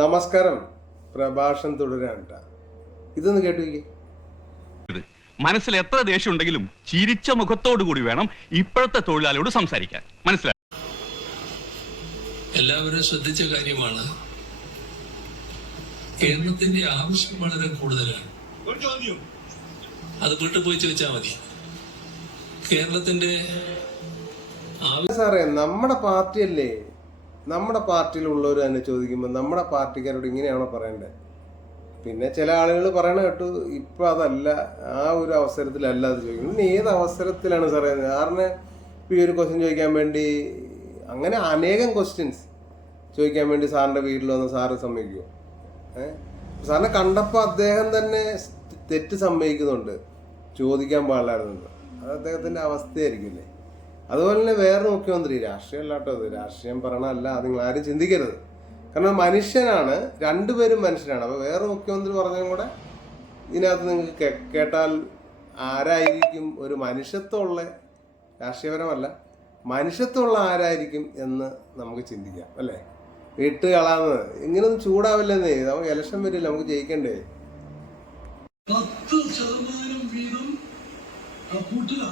നമസ്കാരം. പ്രഭാഷണം തുടരാൻ ഇതൊന്ന് കേട്ടു. മനസ്സിൽ എത്ര ദേഷ്യം ഉണ്ടെങ്കിലും ചിരിച്ച മുഖത്തോടു കൂടി വേണം ഇപ്പോഴത്തെ തൊഴിലാളിയോട് സംസാരിക്കാൻ. മനസ്സിലായി? എല്ലാവരും ശ്രദ്ധിച്ച കാര്യമാണ്. കേരളത്തിന്റെ ആവശ്യം വളരെ കൂടുതലാണ്. അത് വീട്ടിൽ പോയി ചോദിച്ചാൽ മതി. കേരളത്തിന്റെ സാറേ, നമ്മുടെ പാർട്ടിയല്ലേ, നമ്മുടെ പാർട്ടിയിലുള്ളവർ തന്നെ ചോദിക്കുമ്പോൾ നമ്മുടെ പാർട്ടിക്കാരോട് ഇങ്ങനെയാണോ പറയണ്ടേ? പിന്നെ ചില ആളുകൾ പറയണ കേട്ടു ഇപ്പം അതല്ല, ആ ഒരു അവസരത്തിലല്ല അത് ചോദിക്കുന്നത്. പിന്നെ ഏത് അവസരത്തിലാണ് സാറേ? സാറിന് ഈ ഒരു ക്വസ്റ്റ്യൻ ചോദിക്കാൻ വേണ്ടി അങ്ങനെ അനേകം ക്വസ്റ്റ്യൻസ് ചോദിക്കാൻ വേണ്ടി സാറിൻ്റെ വീട്ടിൽ വന്ന് സാറ് സമ്മതിക്കുമോ? സാറിനെ കണ്ടപ്പോൾ അദ്ദേഹം തന്നെ തെറ്റ് സമ്മതിക്കുന്നുണ്ട്, ചോദിക്കാൻ പാടില്ലായിരുന്നുണ്ട്. അത് അദ്ദേഹത്തിൻ്റെ അവസ്ഥയായിരിക്കില്ലേ? അതുപോലെ തന്നെ വേറെ മുഖ്യമന്ത്രി, രാഷ്ട്രീയം അല്ലാട്ടോ, അത് രാഷ്ട്രീയം പറയണമല്ല, അത് നിങ്ങൾ ആരും ചിന്തിക്കരുത്. കാരണം മനുഷ്യനാണ്, രണ്ടുപേരും മനുഷ്യനാണ്. അപ്പോൾ വേറെ മുഖ്യമന്ത്രി പറഞ്ഞതും കൂടെ ഇതിനകത്ത് നിങ്ങൾക്ക് കേട്ടാൽ ആരായിരിക്കും ഒരു മനുഷ്യത്വമുള്ള, രാഷ്ട്രീയപരമല്ല, മനുഷ്യത്വമുള്ള ആരായിരിക്കും എന്ന് നമുക്ക് ചിന്തിക്കാം അല്ലേ? വിട്ട് കളാന്ന് ഇങ്ങനൊന്നും ചൂടാവില്ലെന്നേ. നമുക്ക് ഇലക്ഷൻ വരില്ല, നമുക്ക് ജയിക്കണ്ടേ? 10% വീതം കൂട്ടുക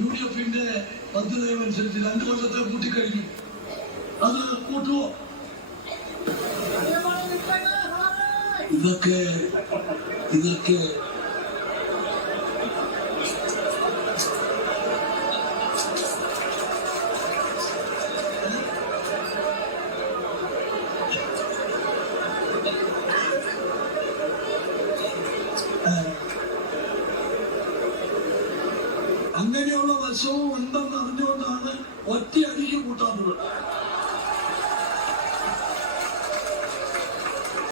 UDF-ന്റെ പദ്ധതിയനുസരിച്ച് 2 കൊല്ലത്തെ കൂട്ടിക്കഴിഞ്ഞു. അത് കൂട്ടുവോ? ഇതൊക്കെ അങ്ങനെയുള്ള വശവും ഉണ്ടെന്ന് അറിഞ്ഞുകൊണ്ടാണ് ഒറ്റയടിക്ക് കൂട്ടാത്തത്.